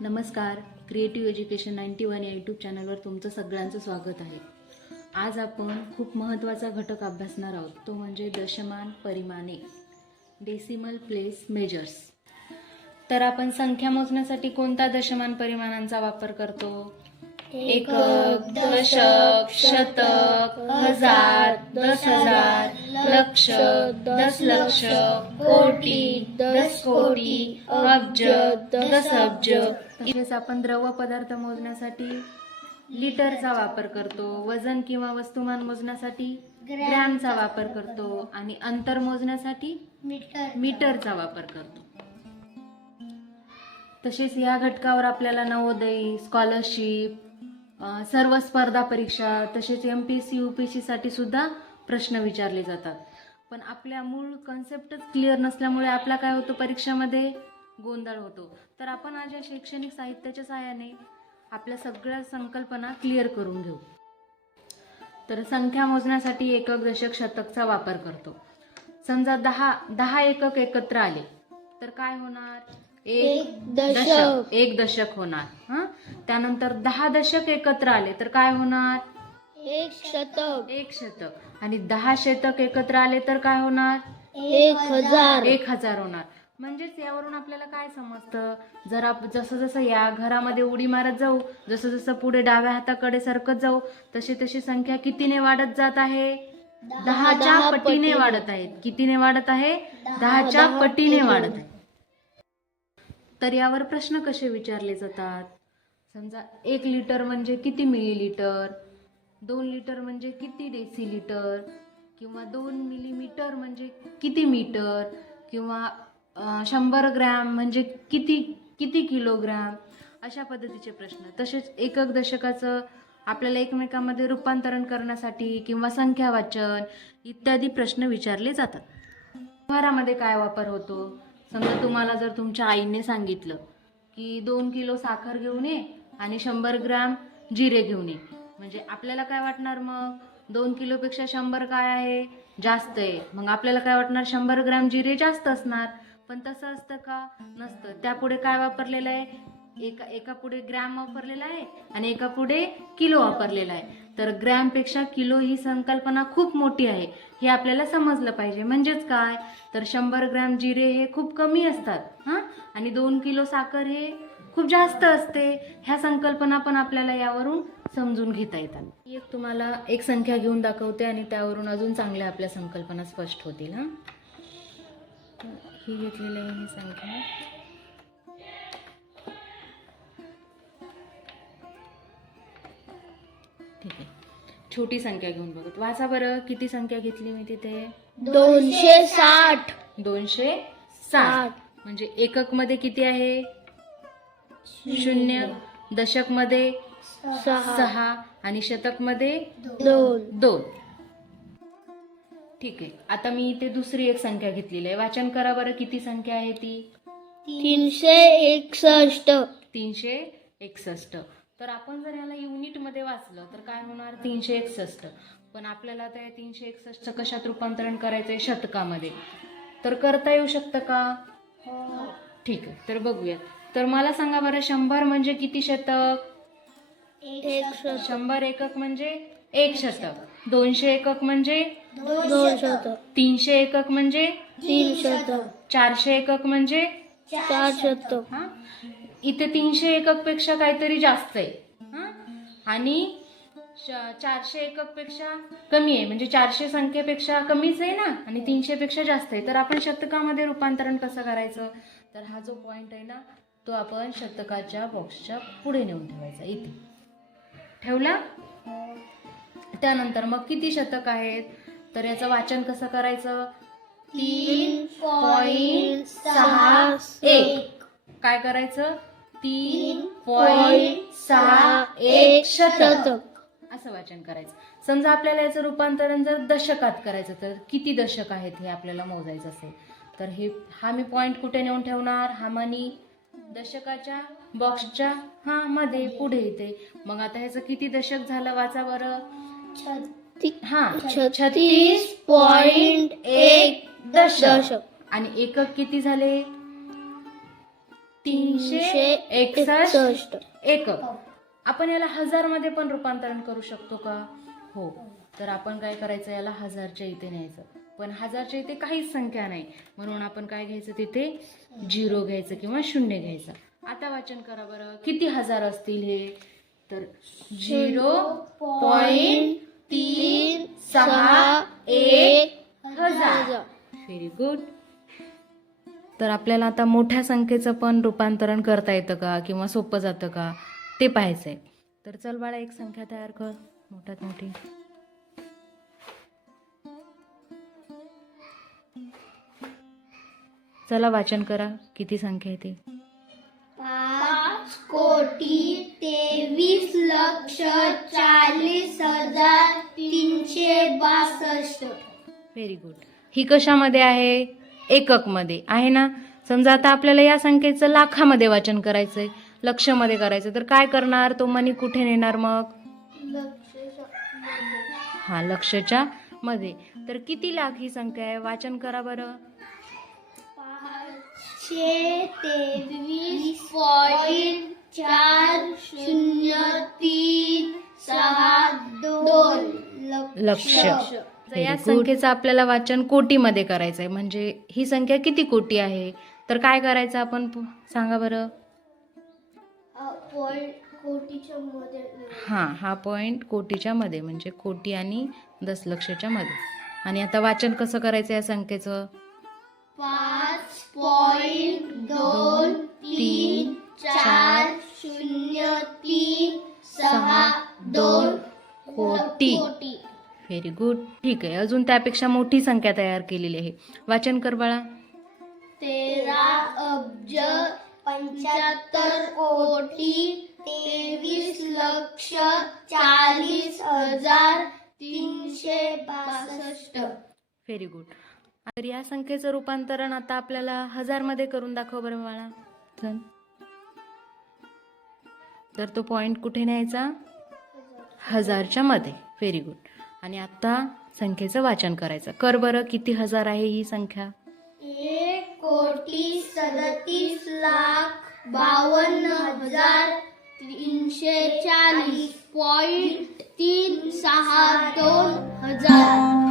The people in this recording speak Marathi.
नमस्कार. क्रिएटिव्ह एज्युकेशन 91 या यूट्यूब चॅनलवर तुमचं सगळ्यांचं स्वागत आहे. आज आपण खूप महत्त्वाचा घटक अभ्यासणार आहोत, तो म्हणजे दशमान परिमाणे, डेसिमल प्लेस मेजर्स. तर आपण संख्या मोजण्यासाठी कोणता दशमान परिमाणांचा वापर करतो? एकक, दशक, शतक, हजार, 10,000, लक्ष, दशलक्ष, कोटी, 10 कोटी, अब्ज, 10 अब्ज. तसेच आपण द्रव पदार्थ मोजण्यासाठी लिटरचा वापर करतो, वजन किंवा वस्तुमान मोजण्यासाठी ग्रॅमचा वापर करतो आणि अंतर मोजण्यासाठी मीटरचा वापर करतो. तसेच या घटकावर आपल्याला नवोदय, स्कॉलरशिप, सर्व स्पर्धा परीक्षा तसेच MPSC UPSC साठी सुद्धा प्रश्न विचारले जातात. पण आपल्या मूळ कन्सेप्टच क्लिअर नसल्यामुळे आपला काय होतो, परीक्षामध्ये गोंधळ होतो. तर आपण आज या शैक्षणिक साहित्याच्या सहाय्याने आपल्या सगळ्या संकल्पना क्लिअर करून घेऊ. तर संख्या मोजण्यासाठी एकक, दशक, शतकचा वापर करतो. समजा 10 एकक एकत्र आले तर काय होणार? एक दशक होणार. त्यानंतर 10 दशक एकत्र आले तर काय होणार? एक शतक. आणि 10 शतक एकत्र आले तर काय होणार? 1000 होणार. म्हणजेच यावरून आपल्याला काय समजतं, जर जसं जसं या घरामध्ये उडी मारत जाऊ, जसं जसं पुढे डाव्या हाताकडे सरकत जाऊ, तशी तशी संख्या कितीने वाढत जात आहे? 10च्या पटीने वाढत आहे. कितीने वाढत आहे? 10च्या पटीने वाढत आहे. तर यावर प्रश्न कसे विचारले जातात? समजा 1 लिटर म्हणजे किती मिलीलिटर, 2 लिटर म्हणजे किती डेसिलिटर, किंवा 2 मिलीमीटर म्हणजे किती मीटर, किंवा 100 ग्रॅम म्हणजे किती किलोग्रॅम, अशा पद्धतीचे प्रश्न. तसेच एकक, दशकाचं आपल्याला एकमेकांमध्ये रूपांतरण करण्यासाठी किंवा संख्या वाचन इत्यादी प्रश्न विचारले जातात. व्यवहारामध्ये काय वापर होतो? समजा तुम्हाला जर तुमच्या आईने सांगितलं की 2 किलो साखर घेऊन ये आणि 100 ग्रॅम जिरे घेऊन ये, म्हणजे आपल्याला काय वाटणार? मग 2 किलोपेक्षा 100 काय आहे? जास्त आहे. मग आपल्याला काय वाटणार? 100 ग्रॅम जिरे जास्त असणार. पण तसं असतं का? नसतं. त्यापुढे काय वापरलेलं आहे? एका पुढे ग्रॅम वापरलेला आहे आणि एका पुढे किलो वापरलेला आहे. तर ग्रॅमपेक्षा किलो ही संकल्पना खूप मोठी आहे, हे आपल्याला समजलं पाहिजे. म्हणजेच काय? तर 100 ग्रॅम जिरे हे खूप कमी असतात आणि 2 किलो साखर हे खूप जास्त असते. ह्या संकल्पना पण आपल्याला यावरून समजून घेता येतात. एक तुम्हाला एक संख्या घेऊन दाखवते आणि त्यावरून अजून चांगल्या आपल्या संकल्पना स्पष्ट होतील. ही घेतलेली आहे ही संख्या. ठीक आहे, छोटी संख्या घेऊन बघत. वाचा बरं, किती संख्या घेतली मी तिथे? 260. 260. म्हणजे एकक मध्ये किती आहे? 0. दशक मध्ये 6 आणि शतक मध्ये 2. ठीक आहे. आता मी इथे दुसरी एक संख्या घेतलेली आहे. वाचन करा बरं, किती संख्या आहे ती? 361. 361. तर आपण जर याला युनिट मध्ये वाचलं तर काय होणार? 361. पण आपल्याला आता 361 कशात रूपांतरण करायचंय? शतकामध्ये. तर करता येऊ शकतं का? ठीक आहे, तर बघूया. तर मला सांगा बरं, 100 म्हणजे किती शतक? 100 एकक म्हणजे 1 शतक. 200 एकक म्हणजे 2 शतक. 300 एकक म्हणजे 3 शतक. 400 एकक म्हणजे 4 शतक. इथे 300 एकक पेक्षा काहीतरी जास्त आहे आणि 400 एकक पेक्षा कमी आहे. म्हणजे 400 संख्येपेक्षा कमीच आहे ना, आणि 300 पेक्षा जास्त आहे. तर आपण शतकामध्ये रूपांतरण कसं करायचं? तर हा जो पॉइंट आहे ना, तो आपण शतकाच्या बॉक्सच्या पुढे नेऊन ठेवायचा. इथे ठेवला. त्यानंतर मग किती शतक आहेत? तर याचं वाचन कसं करायचं? 3.61. काय करायचं? 3.61 शतक असं वाचन करायचं. समजा आपल्याला याचं रूपांतरण जर दशकात करायचं तर किती दशक आहेत हे आपल्याला मोजायचं असेल तर हा मी पॉइंट कुठे नेऊन ठेवणार? हा मनी दशकाच्या बॉक्सच्या मध्ये पुढे येते. मग आता ह्याचं किती दशक झालं? वाचा बरं. 36.1 दशक. आणि एकक किती झाले? 361 एकक. आपण याला हजार मध्ये पण रूपांतरण करू शकतो का? हो. तर आपण काय करायचं, याला हजारच्या इथे न्यायचं. पण हजारच्या इथे काहीच संख्या नाही, म्हणून आपण काय घ्यायचं, तिथे 0 घ्यायचं किंवा 0 घ्यायचं. आता वाचन करा बरं, किती हजार असतील हे? तर 0.361 हजार. Very good. तर आपल्याला आता मोठ्या संख्येचं पण रूपांतरण करता येतं का किंवा सोपं जातं का ते पाहायचंय. तर चल बाळा, एक संख्या तयार कर, मोठ्यात मोठी. चला वाचन करा, किती संख्या आहे ती? 5,23,40,362. Very good. ही कशामध्ये आहे? एकक मध्ये आहे ना. समजा आता आपल्याला या संख्येचं लाखामध्ये वाचन करायचंय, लक्षमध्ये करायचं, तर काय करणार? तो मनी कुठे नेणार मग? हा, लक्षच्या मध्ये. तर किती लाख ही संख्या आहे? वाचन करा बरं. 523,40,362 लक्ष. तर या संख्येचं आपल्याला वाचन कोटीमध्ये करायचंय. म्हणजे ही संख्या किती कोटी आहे? तर काय करायचं आपण, सांगा बरं. हा पॉइंट कोटीच्या मध्ये, म्हणजे कोटी आणि दशलक्षच्या मध्ये. आणि आता वाचन कसं करायचं या संख्येचं? 5.23,40,362 कोटी. Very good. ठीक आहे. अजून त्यापेक्षा मोठी संख्या तयार केलेली आहे. वाचन कर बाळा. 13,75,40,362. Very good. तर या संख्येचं रूपांतरण आता आपल्याला हजार मध्ये करून दाखव बरं बाळा. चल. तर तो पॉइंट कुठे न्यायचा? हजारच्या मध्ये. Very good. आणि आता संख्येचं वाचन करायचं. कर बरं, किती हजार आहे ही संख्या? 1,37,52,340.362 हजार.